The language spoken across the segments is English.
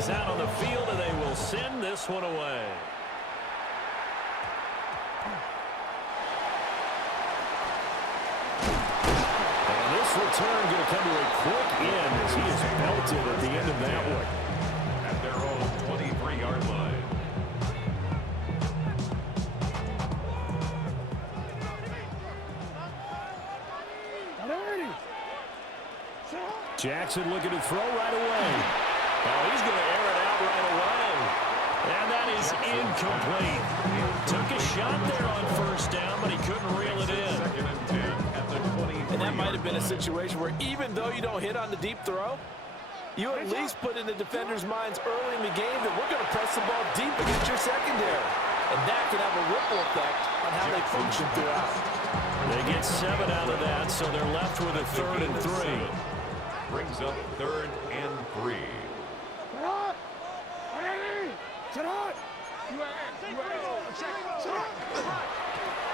is out on the field, and they will send this one away. And this return going to come to a quick end as he is belted at the end of that one. At their own 23-yard line. Jackson looking to throw right away. Oh, he's going to air it out right away. And that is incomplete. Took a shot there on first down, but he couldn't reel it in. Second and 10 at the 20. And that might have been a situation where even though you don't hit on the deep throw, you at least put in the defender's minds early in the game that we're going to press the ball deep against your secondary. And that can have a ripple effect on how they function throughout. They get 7 out of that, so they're left with a 3rd and 3. Brings up 3rd and 3.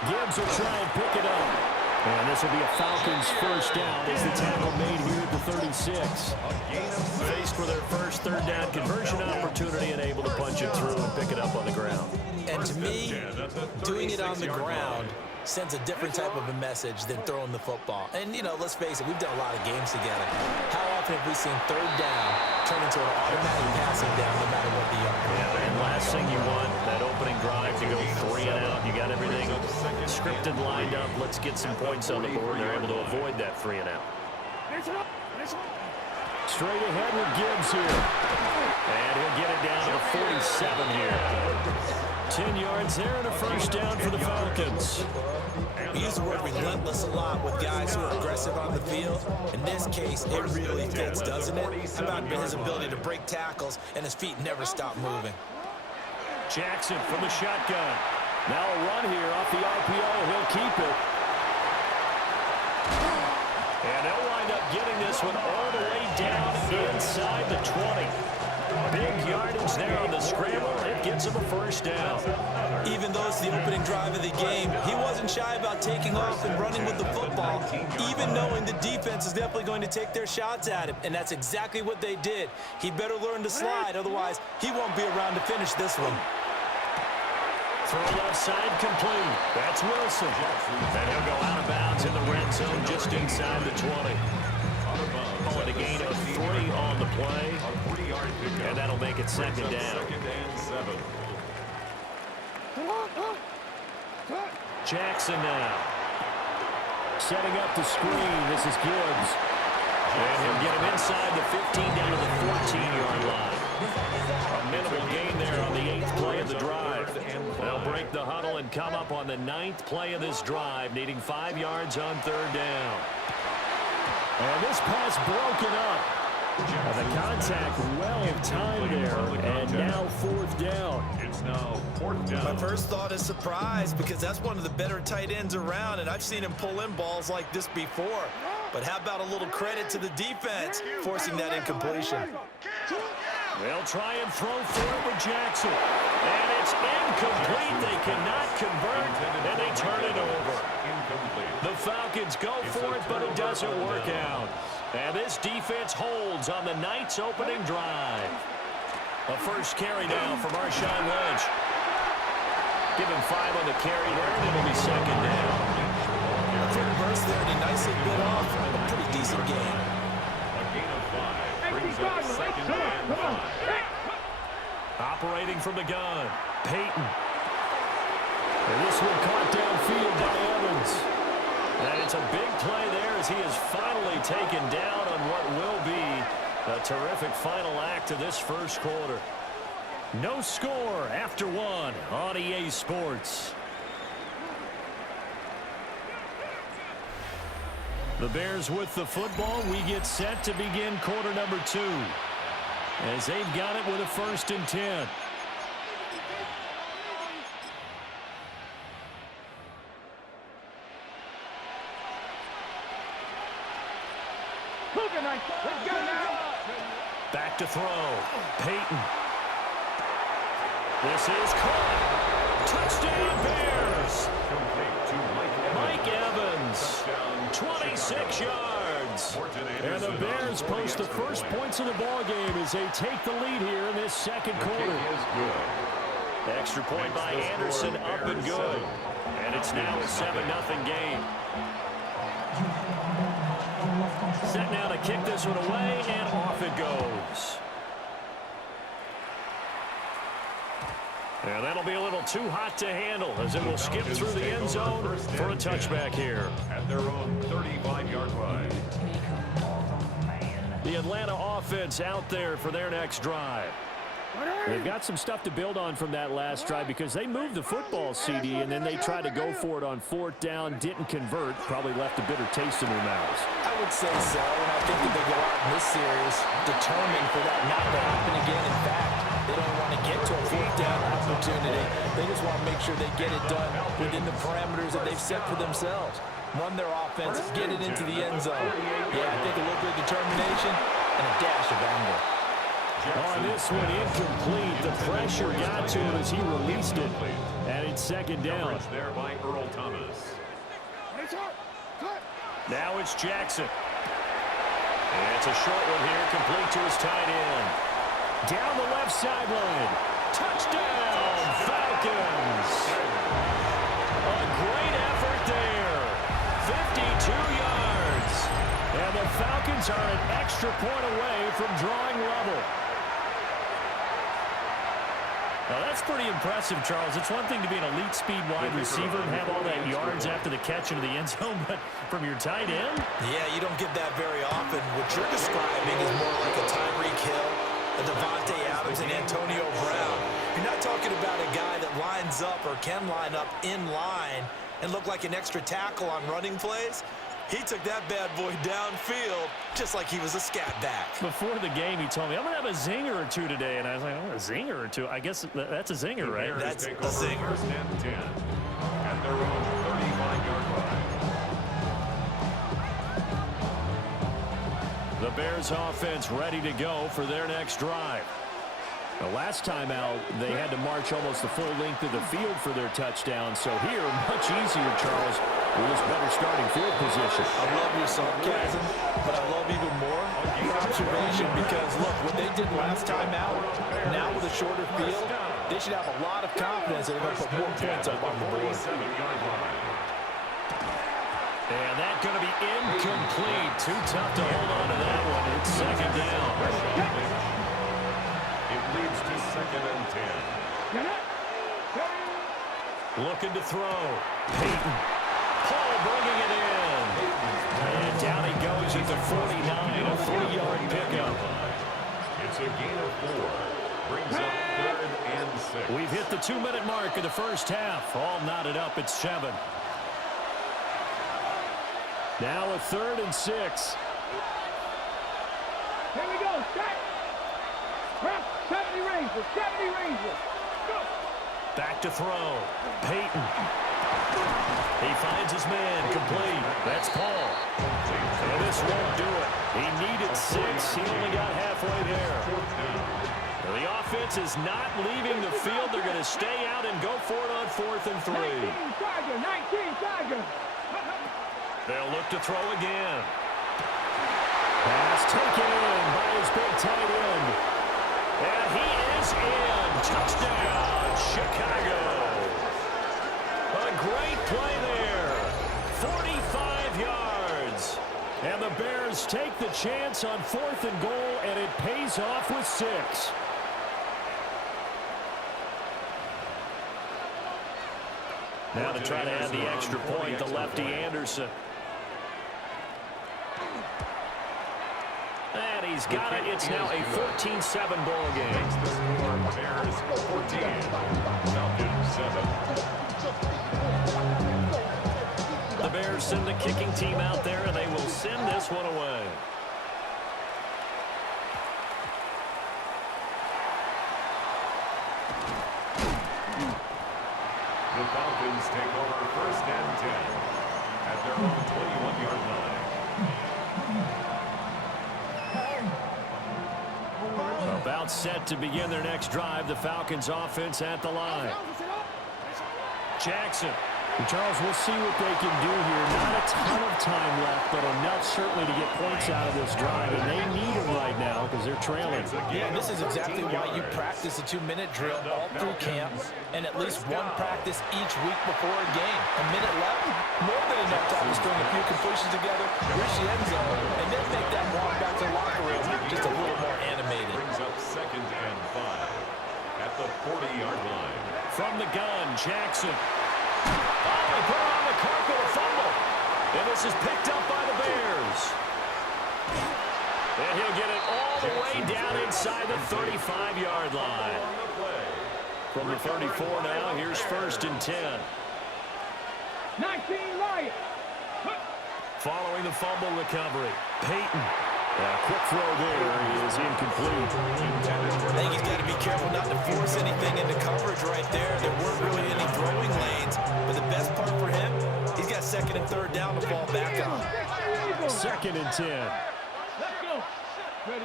Gibbs will try and pick it up. And this will be a Falcons first down as the tackle made here at the 36. Faced with their first 3rd down conversion opportunity and able to punch it through and pick it up on the ground. And to me, doing it on the ground sends a different type of a message than throwing the football. And, you know, let's face it, we've done a lot of games together. How often have we seen 3rd down turn into an automatic passing down no matter what the yard? Yeah, and last thing you want, that opening drive to go 3 and out. You got everything scripted, lined up. Let's get some points on the board. They're able to avoid that 3 and out. Straight ahead with Gibbs here. And he'll get it down to the 47 here. 10 yards there and a first down for the Falcons. We use the word relentless a lot with guys who are aggressive on the field. In this case, it really fits, doesn't it? How about his ability to break tackles and his feet never stop moving? Jackson from the shotgun. Now a run here off the RPO. He'll keep it. And they'll wind up getting this one all the way down inside the 20. Big yardage there on the scramble. It gets him a first down. Even though it's the opening drive of the game, he wasn't shy about taking off and running with the football, even knowing the defense is definitely going to take their shots at him. And that's exactly what they did. He better learn to slide, otherwise he won't be around to finish this one. Throw left side complete. That's Wilson. And he'll go out of bounds in the red zone just inside the 20. Oh, and a gain of 3 on the play. And that'll make it 2nd down. 2nd and 7. Jackson now. Setting up the screen. This is Gibbs. And he'll get him inside the 15 down to the 14-yard line. A minimal gain there on the 8th play of the drive. They'll break the huddle and come up on the 9th play of this drive, needing 5 yards on 3rd down. And this pass broken up. And the contact well timed there, and now 4th down. It's now 4th down. My first thought is surprise, because that's one of the better tight ends around, and I've seen him pull in balls like this before. But how about a little credit to the defense forcing that incompletion? They'll try and throw for it with Jackson. And it's incomplete. They cannot convert, and they turn it over. The Falcons go for it, but it doesn't work out. And this defense holds on the night's opening drive. A first carry now for Marshawn Lynch. Give him 5 on the carry there, and it'll be 2nd down. A quick burst there, and he nicely bit off a pretty decent game. A gain of 5 brings up 2nd and 5. Operating from the gun, Peyton. And this one caught downfield by Evans. And it's a big play there as he is finally taken down on what will be a terrific final act of this first quarter. No score after 1 on EA Sports. The Bears with the football. We get set to begin quarter number 2 as they've got it with a 1st and 10. Back to throw. Peyton. This is caught. Touchdown Bears. Mike Evans. 26 yards. And the Bears post the first points of the ball game as they take the lead here in this second quarter. Extra point by Anderson, up and good. And it's now a 7-0 game. Set now to kick this one away, and off it goes. And that'll be a little too hot to handle as it will skip through the end zone for a touchback here. At their own 35-yard line. The Atlanta offense out there for their next drive. They've got some stuff to build on from that last drive because they moved the football, CD, and then they tried to go for it on 4th down, didn't convert, probably left a bitter taste in their mouths. I would say so, and I think that they go out in this series determined for that not to happen again. In fact, they don't want to get to a 4th down opportunity. They just want to make sure they get it done within the parameters that they've set for themselves. Run their offense, get it into the end zone. Yeah, I think a little bit of determination and a dash of anger. On this one, incomplete. The pressure got to him as he released it. And it's 2nd down. There by Earl Thomas. Now it's Jackson. And it's a short one here, complete to his tight end. Down the left sideline. Touchdown, Falcons. A great effort there. 52 yards. And the Falcons are an extra point away from drawing level. Now, that's pretty impressive, Charles. It's one thing to be an elite speed wide receiver and have all that yards after the catch into the end zone, but from your tight end? Yeah, you don't get that very often. What you're describing is more like a Tyreek Hill, a Devontae Adams, and Antonio Brown. You're not talking about a guy that lines up or can line up in line and look like an extra tackle on running plays. He took that bad boy downfield just like he was a scat back. Before the game, he told me, I'm going to have a zinger or two today. And I was like, oh, a zinger or two? I guess that's a zinger, right? That's a zinger. 1st and 10 at their own 35-yard line. The Bears offense ready to go for their next drive. The last time out, they had to march almost the full length of the field for their touchdown. So here, much easier, Charles, with this better starting field position. I love your sarcasm, but I love even more your observation because, look, what they did last time out, now with a shorter field, they should have a lot of confidence that they're going to put more points up on the board. And that's going to be incomplete. Too tough to hold on to that one. It's 2nd down. It leads to 2nd and 10. Looking to throw. Peyton. Paul bringing it in. And down he goes at the 49. A 3-yard pickup. It's a gain of 4. Brings up 3rd and 6. We've hit the 2-minute mark of the first half. All knotted up at 7. Now a 3rd and 6. Here we go. Set. 70 Rangers. 70 Rangers. Go. Back to throw. Peyton. He finds his man. Complete. That's Paul. And this won't do it. He needed 6. He only got halfway there. The offense is not leaving the field. They're going to stay out and go for it on 4th and 3. 19 Tiger. They'll look to throw again. Pass taken in by his big tight end. And he is in. Touchdown, Chicago. A great play there. 45 yards. And the Bears take the chance on 4th and goal, and it pays off with 6. Now to try to add the extra point, the lefty Anderson. And he's got it. It's now a 14-7 ball game. The score, Bears 14, Falcons 7. The Bears send the kicking team out there, and they will send this one away. The Falcons take over 1st and 10 at their own 21-yard line. About set to begin their next drive. The Falcons offense at the line. Jackson. Charles, we'll see what they can do here. Not a ton of time left, but enough certainly to get points out of this drive, and they need them right now because they're trailing. Yeah, and this is exactly why you practice a 2-minute drill all through camp and at least one practice each week before a game. A minute left, more than enough time to string a few completions together, reach the end zone, and then make that walk back to the locker room just a little more animated. Brings up 2nd and 5 at the 40-yard line. From the gun, Jackson. Oh, they put it on the carpet, a fumble. And this is picked up by the Bears. And he'll get it all the way down inside the 35-yard line. From the 34 now, here's 1st and 10. 19 Lions. Following the fumble recovery, Peyton. Quick throw there is incomplete. I think he's got to be careful not to force anything into coverage right there. There weren't really any throwing lanes, but the best part for him, he's got 2nd and 3rd down to fall back on. 2nd and 10. Let's go. Ready?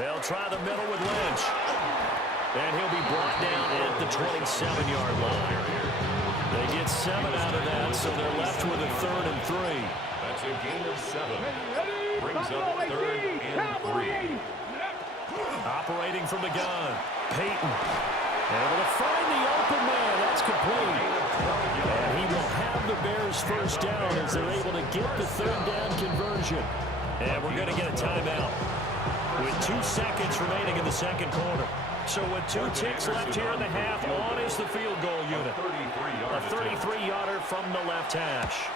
They'll try the middle with Lynch. And he'll be brought down at the 27-yard line. They get 7 out of that, so they're left with a 3rd and 3. That's a gain of 7. Brings up 3rd and 3. Operating from the gun, Peyton. Able to find the open man. That's complete. And he will have the Bears first down as they're able to get the 3rd down conversion. And we're going to get a timeout with 2 seconds remaining in the 2nd quarter. So with 2 ticks left here in the half, on is the field goal unit. A 33-yarder from the left hash.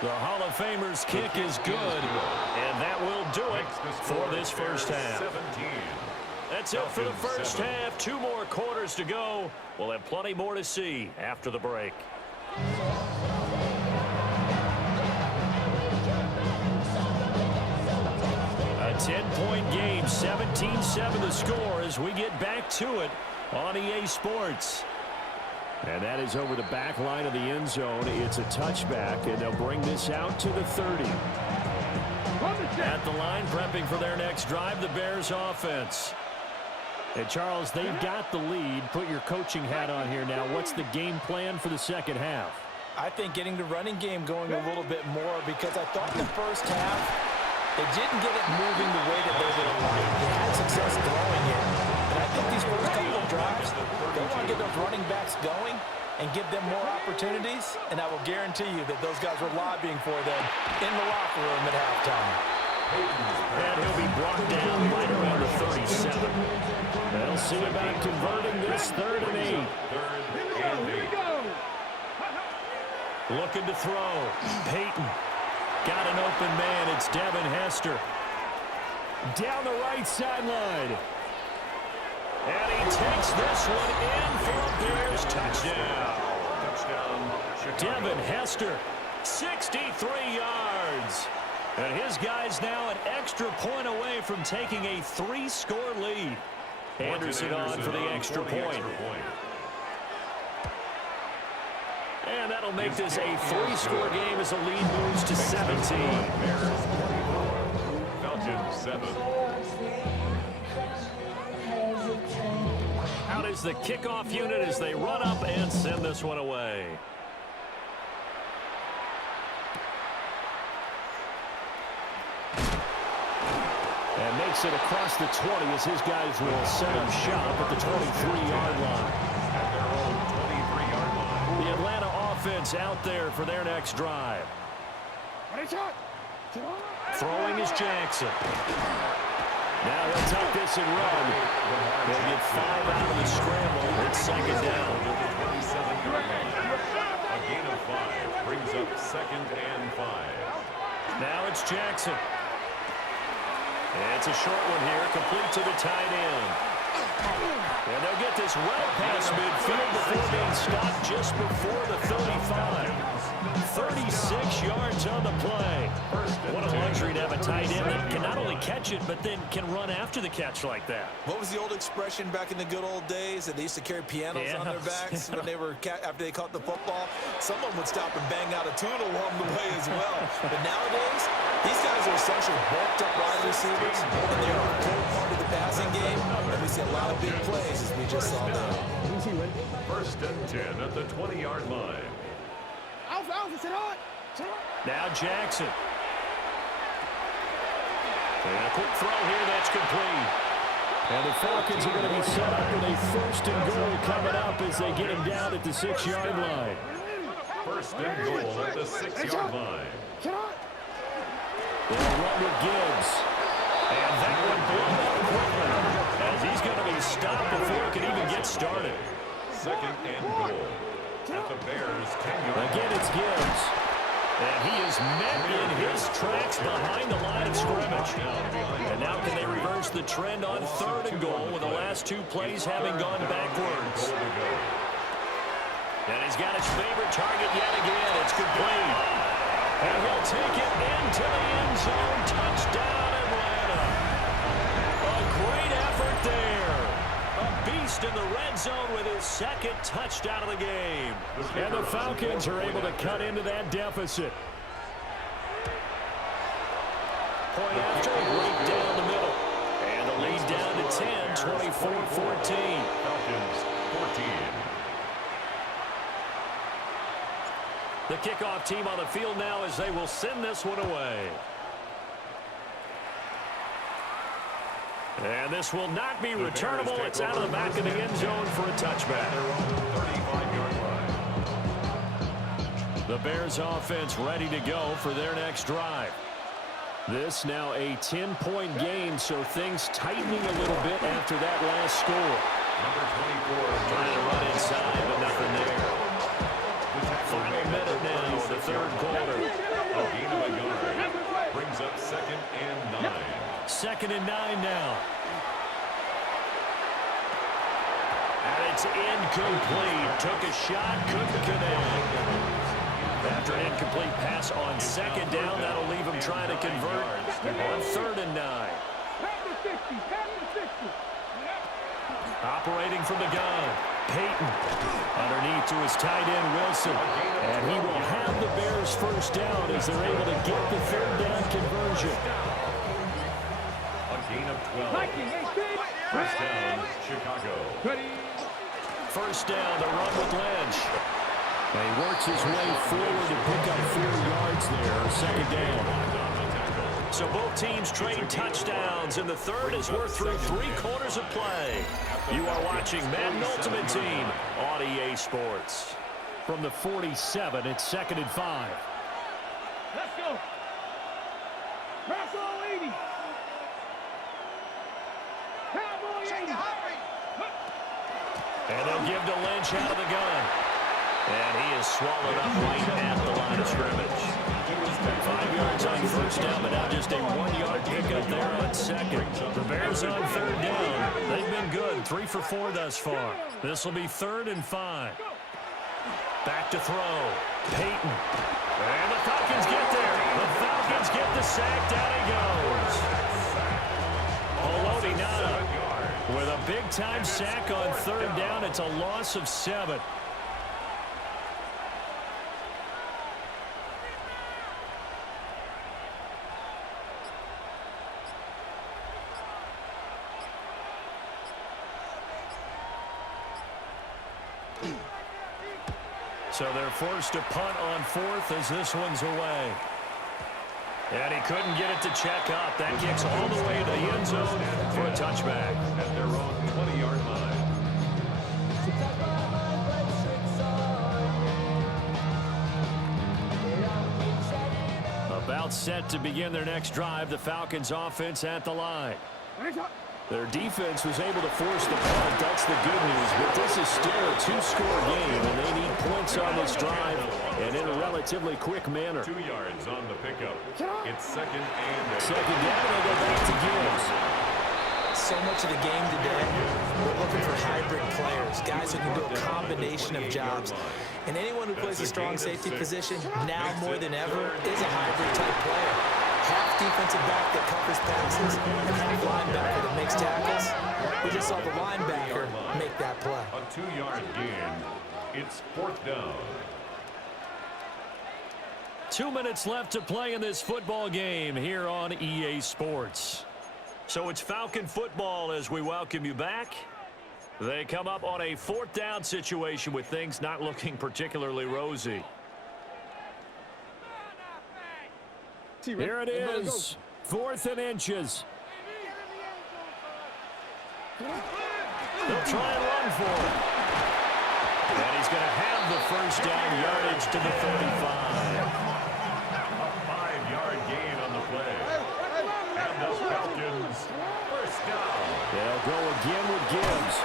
The Hall of Famer's kick is good, and that will do it for this first half. That's it for the first half. 2 more quarters to go. We'll have plenty more to see after the break. A 10-point game, 17-7 the score as we get back to it on EA Sports. And that is over the back line of the end zone. It's a touchback, and they'll bring this out to the 30. At the line, prepping for their next drive, the Bears offense. And, Charles, they've got the lead. Put your coaching hat on here now. What's the game plan for the second half? I think getting the running game going a little bit more because I thought in the first half they didn't get it moving the way that they would have liked. They had success throwing it. And I think these first couple of drives, they want to get those running backs going and give them more opportunities. And I will guarantee you that those guys were lobbying for them in the locker room at halftime. And he'll be brought down right around the 37. They'll see about converting this 3rd and 8. Looking to throw. Peyton. Got an open man. It's Devin Hester. Down the right sideline. And he takes this one in for a Bears touchdown. Devin Hester, 63 yards. And his guy's now an extra point away from taking a 3-score lead. Anderson on for the extra point. And that'll make this a 3-score game as the lead moves to 17. Falcons 7. Out is the kickoff unit as they run up and send this one away. And makes it across the 20 as his guys will set up shop at the 23-yard line. At their own 23-yard line. The Atlanta offense out there for their next drive. Throwing is Jackson. Now he'll take this and run. They'll get 5 out of the scramble. It's 2nd down. A gain of 5 brings up 2nd and 5. Now it's Jackson. It's a short one here, complete to the tight end. And they'll get this well past midfield before being stopped just before the 35. 36 yards on the play. What a luxury to have a tight end that can not only catch it, but then can run after the catch like that. What was the old expression back in the good old days that they used to carry pianos on their backs when they were after they caught the football? Someone would stop and bang out a tune along the way as well. But nowadays, these guys are essentially bulked up wide receivers, and they are a core part of the passing game. And we see a lot of big plays as we just saw now. 1st and 10 at the 20-yard line. Now Jackson. And a quick throw here that's complete. And the Falcons are going to be set up with a 1st and goal coming up as they get him down at the 6-yard line. 1st and goal at the 6-yard line. They'll run with Gibbs. And that one blown up quickly as he's going to be stopped before it can even get started. 2nd and goal at the Bears' 10-yard line. Again, it's Gibbs. And he is met in his tracks behind the line of scrimmage. And now can they reverse the trend on 3rd and goal with the last 2 plays having gone backwards. And he's got his favorite target yet again. It's complete. And he'll take it into the end zone. Touchdown, Atlanta. A great effort there. A beast in the red zone with his 2nd touchdown of the game. And the Falcons are able to cut into that deficit. Point after, right down the middle. And the lead down to 10, 24-14. Falcons 14. The kickoff team on the field now as they will send this one away. And this will not be returnable. It's out of the back of the end zone for a touchback. 35-yard line. The Bears offense ready to go for their next drive. This now a 10-point game, so things tightening a little bit after that last score. Number 24. Trying to run inside, but nothing there. Final minute now of the 3rd quarter. A gain of a yard. Brings up 2nd and 9. 2nd and 9 now. And it's incomplete. Took a shot, couldn't connect. After an incomplete pass on 2nd down, that'll leave him trying to convert on 3rd and 9. Operating from the gun, Peyton underneath to his tight end, Wilson. And he will have the Bears 1st down as they're able to get the 3rd down conversion. A gain of 12. 1st down, Chicago. 1st down, the run with Lynch. And he works his way forward to pick up 4 yards there, 2nd down. So both teams trade touchdowns, and the 3rd as we're through 3 quarters of play. You are watching Madden Ultimate Team on EA Sports. From the 47, it's 2nd and 5. Let's go. Press all 80. Cowboy 80. And they'll give to Lynch out of the gun. And he is swallowed up right at the line of scrimmage. 5 yards on 1st down, but now just a 1-yard pickup there on 2nd. The Bears on 3rd down. They've been good, 3 for 4 thus far. This will be 3rd and 5. Back to throw. Peyton. And the Falcons get there. The Falcons get the sack. Down he goes. Haloti Ngata with a big-time sack on 3rd down. It's a loss of 7. So they're forced to punt on 4th as this one's away. And he couldn't get it to check up. That kicks all the way to the end zone for a touchback. At their own 20-yard line. About set to begin their next drive, the Falcons offense at the line. Their defense was able to force the punt. That's the good news. But this is still a 2-score game, and they need points on this drive and in a relatively quick manner. 2 yards on the pickup. It's 2nd and 8. 2nd down, they go back to Gibbs. So much of the game today, we're looking for hybrid players, guys who can do a combination of jobs. And anyone who plays a strong safety position, now more than ever, is a hybrid-type player. Half defensive back that covers passes and half linebacker that makes tackles. We just saw the linebacker make that play. A 2-yard gain. It's 4th down. 2 minutes left to play in this football game here on EA Sports. So it's Falcon football as we welcome you back. They come up on a 4th down situation with things not looking particularly rosy. Here it is. 4th and inches. He'll try and run for it. And he's going to have the first down yardage to the 35. A 5-yard gain on the play. And the Falcons, first down. They'll go again with Gibbs.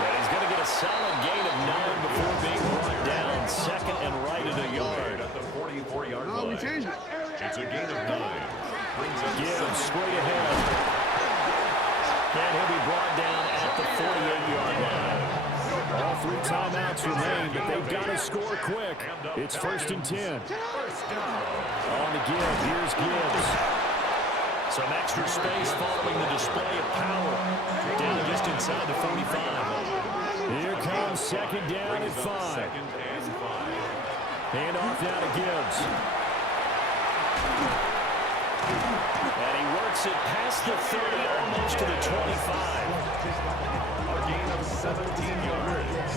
And he's going to get a solid gain of 9 before being brought down. 2nd and right at a yard. At the 44-yard line. we changed it. It's a gain of 9. Brings up Gibbs straight ahead. And he'll be brought down at the 48-yard line. All 3 timeouts remain, but they've got to score quick. It's 1st and 10. first down. On the give, here's Gibbs. Some extra space following the display of power. Down just inside the 45. Here comes 2nd down and 5. 2nd and 5. Hand off now to Gibbs. And he works it past the 30, almost to the 25. A gain of 17 yards.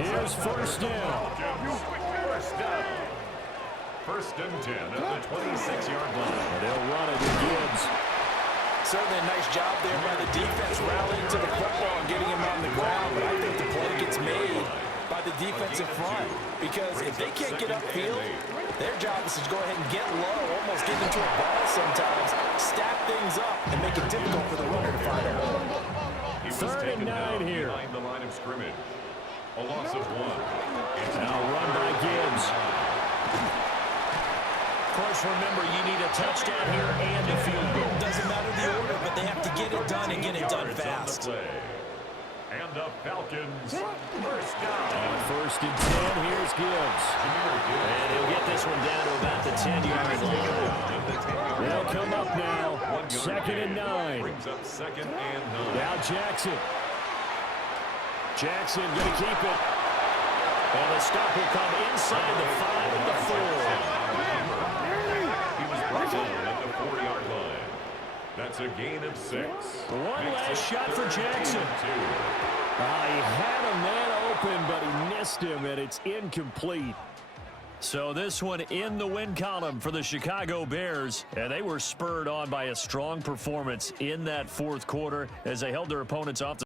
Here's 1st down. First down. 1st and 10 at the 26-yard line. And they'll run it to Gibbs. Certainly a nice job there by the defense rallying to the football and getting him on the ground, but I think the play gets made by the defensive front, because if they can't get upfield, their job is to go ahead and get low, almost get into a ball sometimes, stack things up, and make it difficult for the runner to find a hole. He was 3rd and taken 9 down here. behind the line of scrimmage. A loss of 1. It's Now run by Gibbs. Of course, remember, you need a touchdown here and a field goal. Doesn't matter the order, but they have to get it done and get it done yards on the fast. play. And the Falcons, first down. On 1st and 10, here's Gibbs. And he'll get this one down to about the 10-yard line. They'll come up now. 2nd and 9. Brings up 2nd and 9. Now Jackson. Jackson going to keep it. And the stop will come inside the 5 and the 4. He was brought down at the 40-yard line. That's a gain of 6. One last shot for 3rd Jackson. and 2. He had a man open, but he missed him, and it's incomplete. So this one in the win column for the Chicago Bears, and they were spurred on by a strong performance in that 4th quarter as they held their opponents off the